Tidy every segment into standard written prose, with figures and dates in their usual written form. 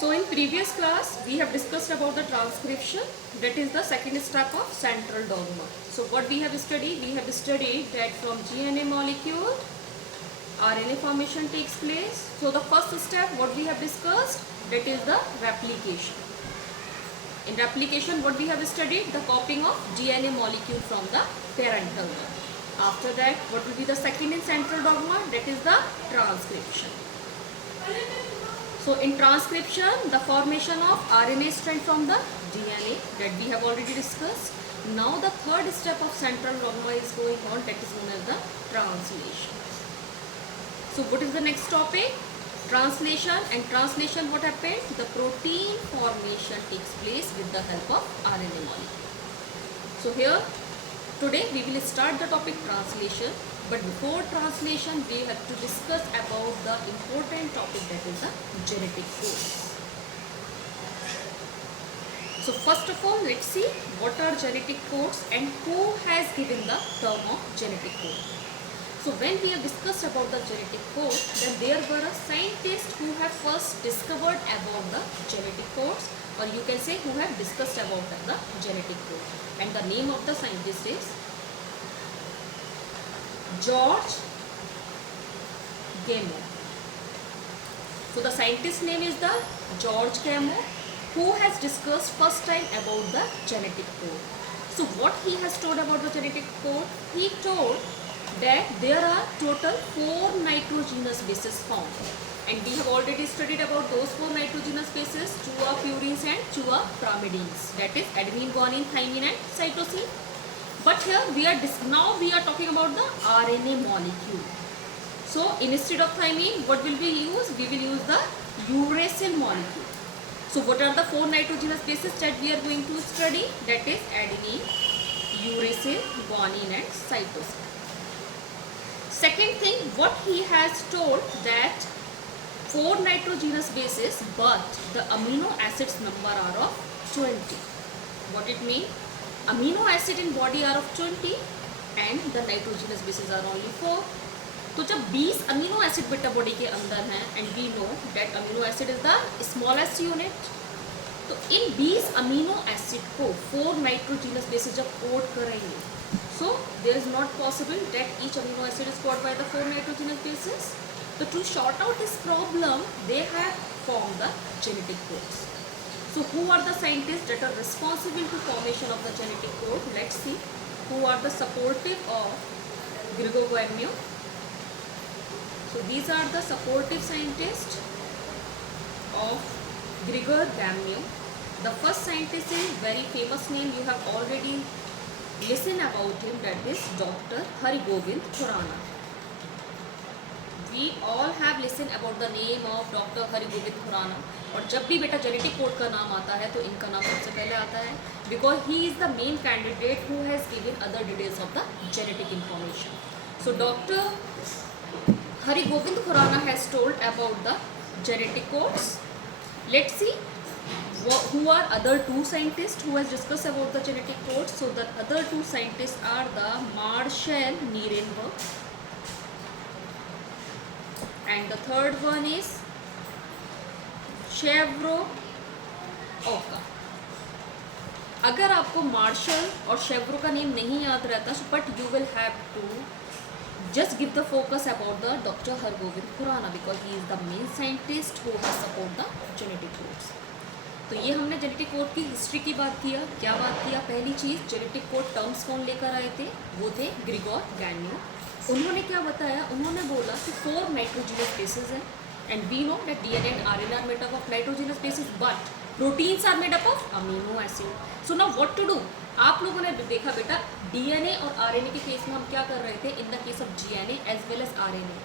So in previous class we have discussed about the transcription, that is the second step of central dogma. So what we have studied? We have studied that from GNA molecule RNA formation takes place. So the first step what we have discussed, that is the replication. In replication what we have studied? The copying of DNA molecule from the parental one. After that what will be the second in central dogma? That is the transcription. So in transcription, the formation of RNA strand from the DNA, that we have already discussed. Now the third step of central dogma is going on, that is known as the translation. So what is the next topic? Translation. And translation, what happened? The protein formation takes place with the help of RNA molecule. So here today we will start the topic translation. But before translation, we have to discuss about the important topic, that is the genetic code. So first of all, let's see what are genetic codes and who has given the term of genetic code. So when we have discussed about the genetic code, then there were a scientist who have first discovered about the genetic codes, or you can say who have discussed about the genetic code. And the name of the scientist is George Gamow. So the scientist name is the George Gamow, who has discussed first time about the genetic code. So what he has told about the genetic code? He told that there are total 4 nitrogenous bases found, and we have already studied about those 4 nitrogenous bases: chua, purines and chua pyrimidines, that is adenine, guanine, thymine and cytosine. But here we are talking about the RNA molecule. So instead of thymine, what will we use? We will use the uracil molecule. So what are the 4 nitrogenous bases that we are going to study? That is adenine, uracil, guanine and cytosine. Second thing, what he has told that 4 nitrogenous bases, but the amino acids number are of 20. What it means? Amino acid in body are of 20 and the nitrogenous bases are only 4. तो जब 20 amino acid बेटा body के अंदर हैं, and we know that amino acid is the smallest unit, तो इन 20 amino acid को 4 nitrogenous basis जब कोड करेंगे, so there is not possible that each amino acid is code by the 4 nitrogenous bases. तो to sort out this problem they have form the genetic codes. So who are the scientists that are responsible to formation of the genetic code? Let's see who are the supportive of Gregor Gamow. So these are the supportive scientists of Gregor Gamow. The first scientist is very famous name, you have already listened about him, that is Dr. Harigovind Khurana. We all have listened about the name of Dr. Harigovind Khurana. और जब भी बेटा genetic code का नाम आता है तो इनका नाम सबसे पहले आता है, because he is the main candidate who has given other details of the genetic information. So doctor Harigovind Khurana has told about the genetic codes. Let's see who are other 2 scientists who has discussed about the genetic codes. So the other 2 scientists are the Marshall Nirenberg and the third one is शेव्रो ओका. अगर आपको martial और शेव्रो का name नहीं याद रहता, but you will have to just give the focus about the Dr. Harigovind Khurana because he is the main scientist who has support the genetic codes. तो ये हमने जेनेटिक कोड की हिस्ट्री की बात किया. क्या बात किया? पहली चीज़, जेनेटिक कोड टर्म्स कौन लेकर आए थे? वो थे ग्रेगोर गैमो. उन्होंने क्या बताया? उन्होंने बोला कि 4 नाइट्रोजीनस बेसेस हैं, and we know that DNA and RNA are made up of nitrogenous bases, but proteins are made up of amino acid. So now what to do? आप लोगों ने देखा बेटा, DNA और RNA के केस में हम क्या कर रहे थे? In the case of GNA as well as RNA,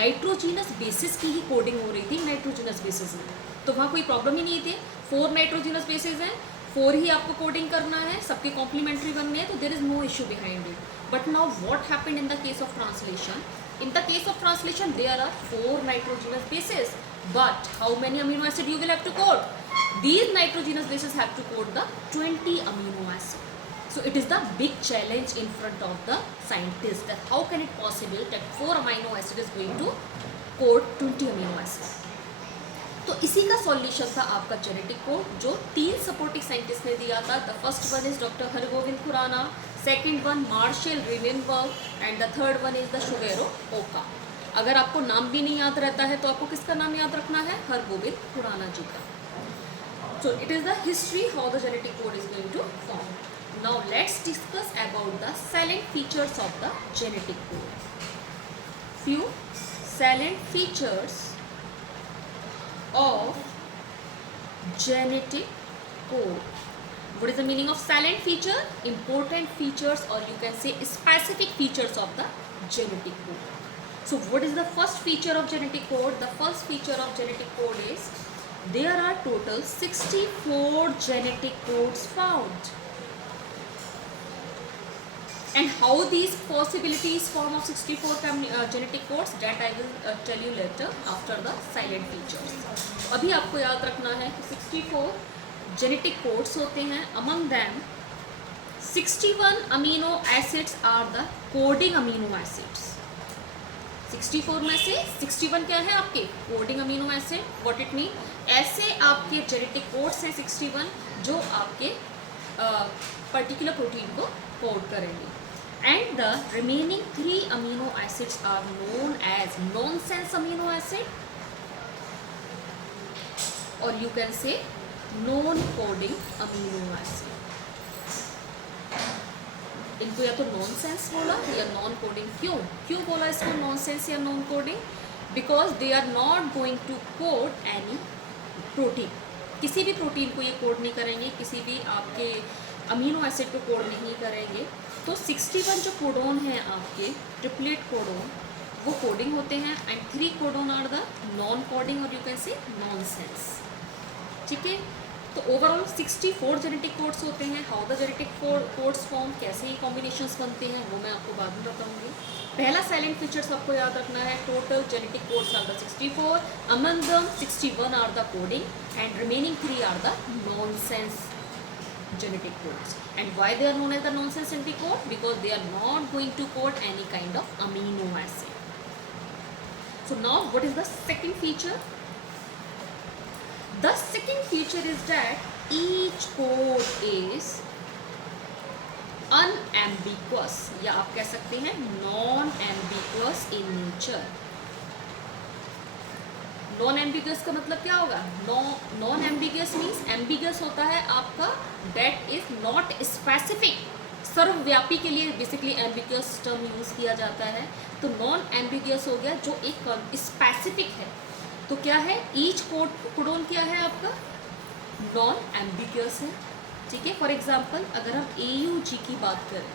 nitrogenous bases की ही कोडिंग हो रही थी नाइट्रोजीनस बेसिस में, तो वहाँ कोई प्रॉब्लम ही नहीं थी. 4 नाइट्रोजीनस बेसिस हैं, 4 ही आपको कोडिंग करना है, सबके कॉम्प्लीमेंट्री बनने हैं, तो there is no issue behind it. But now what happened in the case of translation? In the case of translation, there are 4 nitrogenous bases, but how many amino acid you will have to code? These nitrogenous bases have to code the 20 amino acid. So it is the big challenge in front of the scientists, that how can it possible that 4 amino acid is going to code 20 amino acids. तो इसी का solution था आपका genetic code, जो 3 supporting scientist ने दिया था. The first one is doctor Hargobind Khorana, second one Marshall Nirenberg and the third one is the Severo Ochoa. अगर आपको नाम भी नहीं याद रहता है तो आपको किसका नाम याद रखना है? हरगोविंद खुराना जी का. So it is the history how the genetic code is going to form. Now let's discuss about the salient features of the genetic code. Few salient features of genetic code. What is the meaning of salient feature? Important features, or you can say specific features of the genetic code. So what is the first feature of genetic code? The first feature of genetic code is there are total 64 genetic codes found. And how these possibilities form of 64 genetic codes, that I will tell you later after the silent features. अभी आपको याद रखना है कि 64 genetic codes होते हैं. Among them 61 amino acids are the coding amino acids. 64 में से 61 क्या है आपके? Coding amino acid. What it mean? ऐसे आपके जेनेटिक कोड्स हैं 61 जो आपके पर्टिकुलर प्रोटीन को कोड करेंगे. And the remaining 3 amino acids are known as nonsense amino acid, और you can say non coding amino acid. इनको या तो नॉनसेंस बोला या नॉन कोडिंग. क्यों बोला इसको नॉनसेंस या non coding? Because they are not going to code any protein. किसी भी प्रोटीन को ये कोड नहीं करेंगे, किसी भी आपके अमीनो एसिड को कोड नहीं करेंगे. तो 61 जो कोडोन हैं आपके ट्रिपलेट कोडोन, वो कोडिंग होते हैं. And 3 codon are the non coding, और यू कैन से नॉनसेंस. ठीक है. तो ओवरऑल 64 जेनेटिक कोड्स होते हैं. How the genetic codes form, कैसे ये कॉम्बिनेशंस बनते हैं, वो मैं आपको बाद में बताऊंगी. पहला साइलेंट फीचर्स आपको याद रखना है. Total genetic codes are the 64. Among them 61 are the coding and remaining 3 are the nonsense genetic codes. And why they are known as the nonsense genetic code? Because they are not going to code any kind of amino acid. So now what is the second feature? The second feature is that each code is unambiguous, या आप कह सकते हैं non-ambiguous in nature. Non ambiguous का मतलब क्या होगा? Non ambiguous means, ambiguous होता है आपका दैट इज नॉट स्पेसिफिक. सर्वव्यापी के लिए बेसिकली एम्बिगस टर्म यूज किया जाता है. तो नॉन एम्बिगस हो गया जो एक स्पेसिफिक है. तो क्या है? ईच कोडोन क्या है आपका? नॉन एम्बिगस है. ठीक है. फॉर एग्जाम्पल अगर हम AUG की बात करें,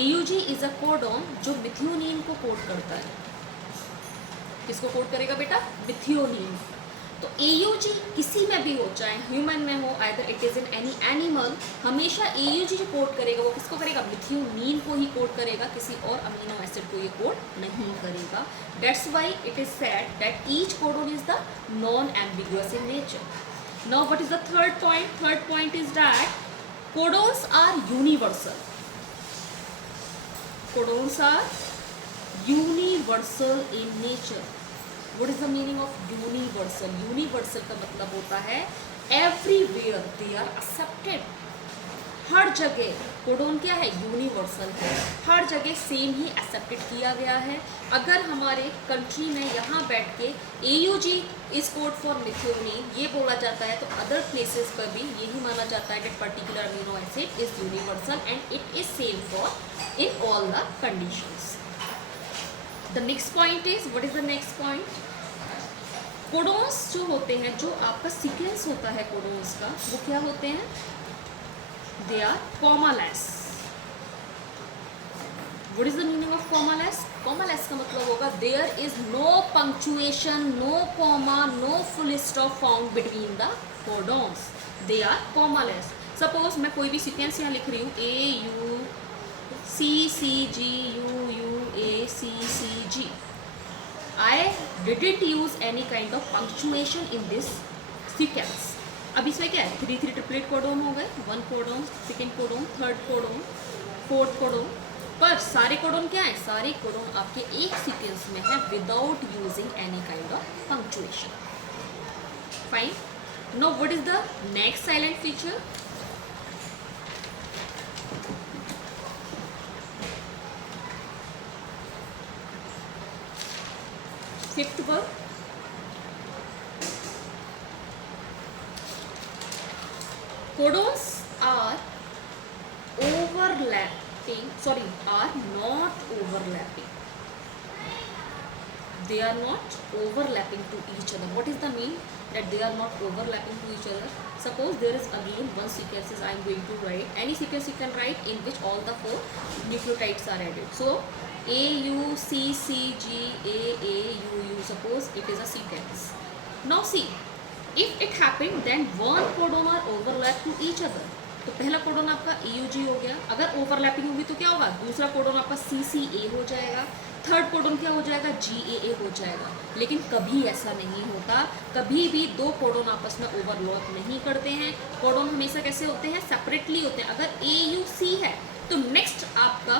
AUG इज अ कोडोन जो मिथियोनिन को कोड करता है. किसको कोड करेगा बेटा? मिथियोनिन. तो AUG किसी में भी हो, चाहे ह्यूमन में हो, either it is in any animal, हमेशा AUG जो कोड करेगा वो किसको करेगा? मिथियोनिन को ही कोड करेगा. किसी और अमीनो एसिड को ये कोड नहीं करेगा. That's why it is said that each codon is the non ambiguous in nature. Now what is the third point? Third point is that codons are universal. Codons are universal in nature. What is the meaning of universal? Universal का मतलब होता है everywhere they are accepted. हर जगह codon क्या है? Universal है. हर जगह same he accepted किया गया है. अगर हमारे कंट्री में यहाँ बैठ के AUG is code for methionine ये बोला जाता है, तो अदर प्लेसेस पर भी यही माना जाता है that particular amino acid is universal and it is same for in all the conditions. The next point is, what is the next point? Codons जो होते हैं, जो आपका सीक्वेंस होता है कोडोन्स का, वो क्या होते हैं? They are commaless. What is the meaning of commaless? Commaless का मतलब होगा there is no punctuation, no comma, no full stop found between the codons. They are commaless. Suppose मैं कोई भी सीक्वेंस यहाँ लिख रही हूँ AUCCGUUACCG. I didn't use any kind of punctuation in this sequence. अब इसमें क्या है? 3 ट्रिपलेट कोडोन हो गए. 1 codon, second codon, third codon, fourth codon. पर सारे कोडोन क्या है? सारे कोडोन आपके एक सीक्वेंस में है without using any kind of punctuation. Fine. Now what is the next silent feature? Fifth one, codons are not overlapping. They are not overlapping to each other. What is the mean that they are not overlapping to each other? Suppose there is again one sequence I am going to write. Any sequence you can write in which all the 4 nucleotides are added. So A U C C G A U U. Suppose it is a sequence. Now see, if it happened then one codon are overlap to each other. तो पहला codon आपका AUG हो गया. अगर overlapping होगी तो क्या होगा? दूसरा कोडोन आपका CCA हो जाएगा. थर्ड कोडोन क्या हो जाएगा? GAA हो जाएगा. लेकिन कभी ऐसा नहीं होता. कभी भी 2 कोडोन आपस में ओवरलैप नहीं करते हैं. कोडोन हमेशा कैसे होते हैं? सेपरेटली होते हैं. अगर AUC है तो नेक्स्ट आपका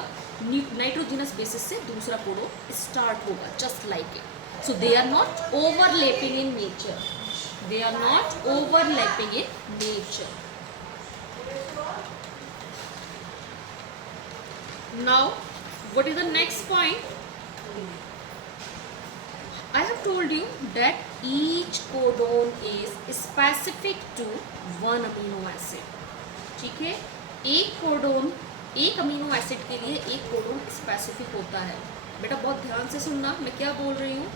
नाइट्रोजिनस बेसिस से दूसरा कोडोन स्टार्ट होगा. Just like it. So they are not overlapping in nature. They are not overlapping in nature. Now, what is the next point? I have told you that each codon is specific to one amino acid. ठीक है? एक codon एक amino acid के लिए एक codon specific होता है. बेटा बहुत ध्यान से सुनना मैं क्या बोल रही हूँ.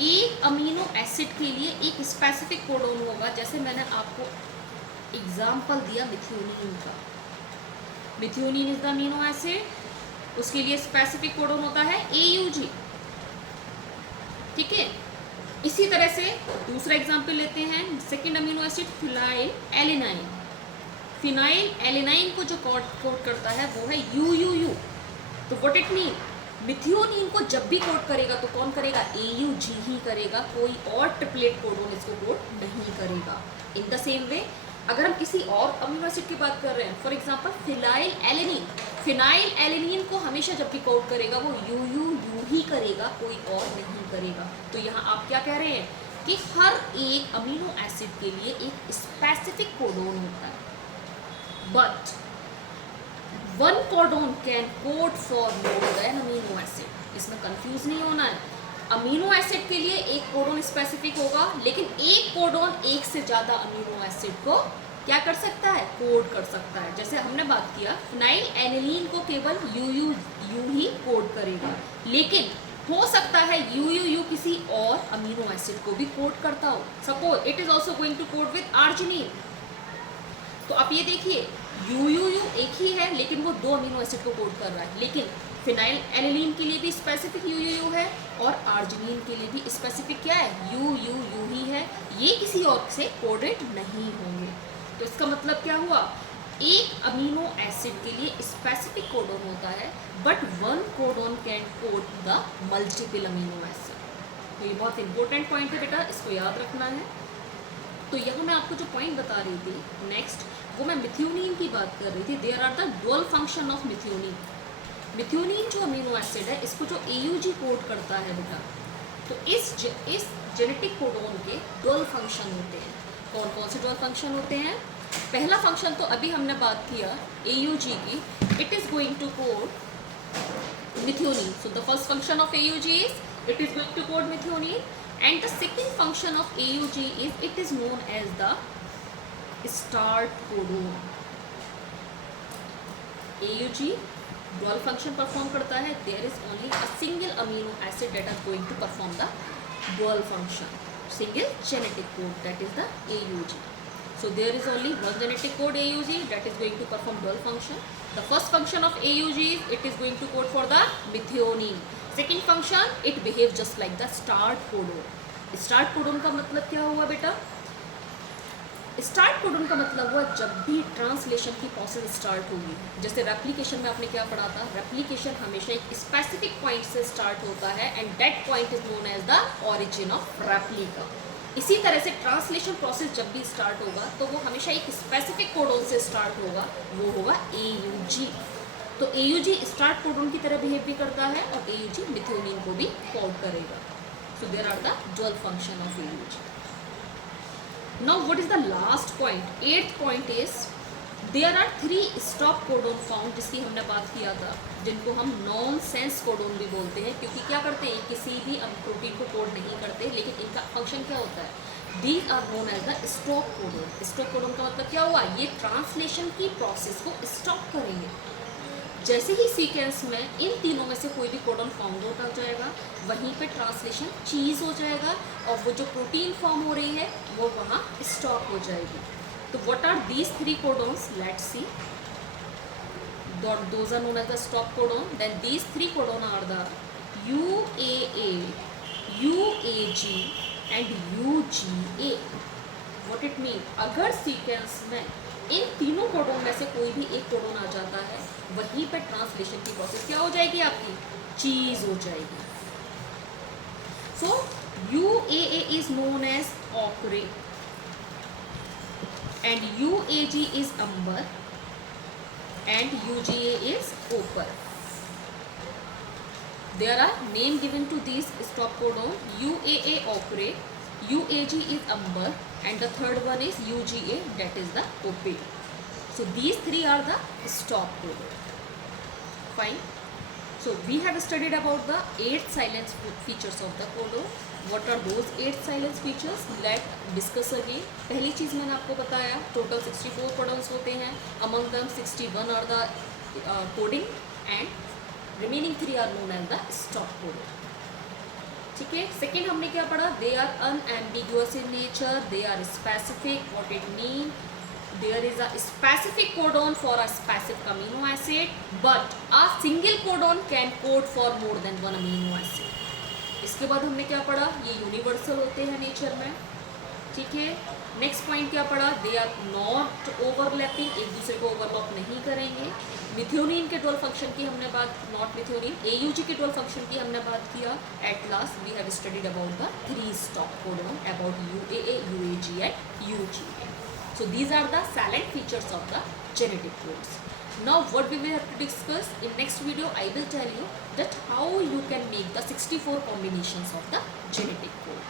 एक अमीनो एसिड के लिए एक स्पेसिफिक कोडोन होगा. जैसे मैंने आपको एग्जाम्पल दिया मिथियोनिन का. Methionine is the amino acid. उसके लिए स्पेसिफिक कोडोन होता है AUG. ठीक है. इसी तरह से दूसरा एग्जाम्पल लेते हैं. Second amino acid phenyl alanine. Phenyl alanine को जो कोड करता है वो है UUU. तो व्हाट इट मीन, मिथियोनिन को जब भी कोड करेगा तो कौन करेगा? AUG ही करेगा. कोई और ट्रिपलेट कोडोन इसको कोड नहीं करेगा. इन द सेम वे अगर हम किसी और अमीनो एसिड की बात कर रहे हैं, for example phenyl alanine. Phenyl alanine को हमेशा जब भी कोड करेगा वो UUU ही करेगा, कोई और नहीं करेगा. तो यहाँ आप क्या कह रहे हैं कि हर एक अमीनो एसिड के लिए एक स्पेसिफिक कोडोन होता है. But one codon can code for more than amino acid. इसमें कंफ्यूज नहीं होना है. अमीनो एसिड के लिए एक कोडोन स्पेसिफिक होगा, लेकिन एक कोडोन एक से ज़्यादा अमीनो एसिड को क्या कर सकता है? कोड कर सकता है. जैसे हमने बात किया फिनाइल एनिलीन को केवल UUU ही कोड करेगा, लेकिन हो सकता है UUU किसी और अमीनो एसिड को भी कोड करता हो. Suppose it is also going to code with arginine. तो आप ये देखिए UUU एक ही है लेकिन वो 2 अमीनो एसिड को कोड कर रहा है. लेकिन फिनाइल एनिलीन के लिए भी स्पेसिफिक UUU है और आर्जिनिन के लिए भी स्पेसिफिक क्या है? UUU ही है. ये किसी और से कोडेड नहीं होंगे. तो इसका मतलब क्या हुआ? एक अमीनो एसिड के लिए स्पेसिफिक कोडोन होता है, but one codon can code the multiple amino acid. तो ये बहुत इंपॉर्टेंट पॉइंट है बेटा, इसको याद रखना है. तो यहाँ मैं आपको जो पॉइंट बता रही थी नेक्स्ट, वो मैं मिथियोनिन की बात कर रही थी. There are the dual function of methionine. Methionine जो अमीनो एसिड है इसको जो AUG कोड करता है बेटा, तो इस जेनेटिक कोडोन के डुअल फंक्शन होते हैं. कौन कौन से डुअल फंक्शन होते हैं? पहला फंक्शन तो अभी हमने बात किया AUG की. It is going to code methionine. So the first function of AUG is it is going to code methionine. And the second function of AUG is it is known as the start codon. AUG dual function perform करता है. There is only a single amino acid that is going to perform the dual function. Single genetic code, that is the AUG. So there is only one genetic code AUG that is going to perform dual function. The first function of AUG is it is going to code for the methionine. Second function, it behaves just like the start codon. Start codon का मतलब क्या हुआ बेटा? Start codon का मतलब हुआ जब भी ट्रांसलेशन की प्रोसेस स्टार्ट होगी. जैसे रेप्लिकेशन में आपने क्या पढ़ा था? रेप्लिकेशन हमेशा एक स्पेसिफिक पॉइंट से स्टार्ट होता है and that point is known as the origin of replica. इसी तरह से ट्रांसलेशन प्रोसेस जब भी स्टार्ट होगा तो वो हमेशा एक स्पेसिफिक कोडोन से स्टार्ट होगा, वो होगा AUG. तो AUG स्टार्ट कोडोन की तरह बिहेव भी करता है और AUG मिथियोनिन को भी कोड करेगा. So there are the dual function of AUG. Now what is the last point? Eighth point is there are 3 stop codon found, जिसकी हमने बात किया था, जिनको हम नॉन सेंस कोडोन भी बोलते हैं, क्योंकि क्या करते हैं, किसी भी प्रोटीन को कोड नहीं करते, लेकिन इनका फंक्शन क्या होता है, these are known as the stop codon. Stop codon का मतलब क्या हुआ, ये ट्रांसलेशन की प्रोसेस को स्टॉप करेंगे। जैसे ही सीक्वेंस में इन तीनों में से कोई भी कोडन फाउंड आउट हो जाएगा, वहीं पे ट्रांसलेशन चीज़ हो जाएगा और वो जो प्रोटीन फॉर्म हो रही है वो वहाँ स्टॉप हो जाएगी। तो what are these 3 codons, let's see. Those are known as the stop codon. Then these 3 codon are the UAA, UAG and UGA. What it mean? अगर सीक्वेंस में इन तीनों कोडोन में से कोई भी एक कोडोन आ जाता है, वहीं पे ट्रांसलेशन की प्रोसेस क्या हो जाएगी, आपकी चीज हो जाएगी। सो UAA is known as ochre and UAG is amber and UGA is opal. There are name given to these stop codon: UAA ochre, UAG is amber, and the third one is UGA, that is the opal. So these 3 are the stop codon. Fine. So we have studied about the 8 silence features of the codon. What are those 8 silence features? Let's discuss again. पहली चीज़ मैंने आपको बताया, total 64 codons होते हैं, among them 61 are the coding and remaining 3 are known as the stop codon. ठीक है। Second हमने क्या पढ़ा, they are unambiguous in nature, they are specific, what it mean, there is a specific codon for a specific amino acid, but a single codon can code for more than one amino acid. इसके बाद हमने क्या पढ़ा, ये universal होते हैं nature में। ठीक है। नेक्स्ट पॉइंट क्या पढ़ा, दे आर नॉट ओवरलैपिंग, एक दूसरे को ओवरलैप नहीं करेंगे। मिथ्योनिन के 12 फंक्शन की हमने बात, नॉट मिथ्योनिन, AUG के 12 फंक्शन की हमने बात किया। At last we have studied about the 3 stop codon, about UAA, UAG and UGA. So these are the silent features of the genetic codes. Now what we will have to discuss in next video, I will tell you that how you can make the 64 combinations of the genetic code.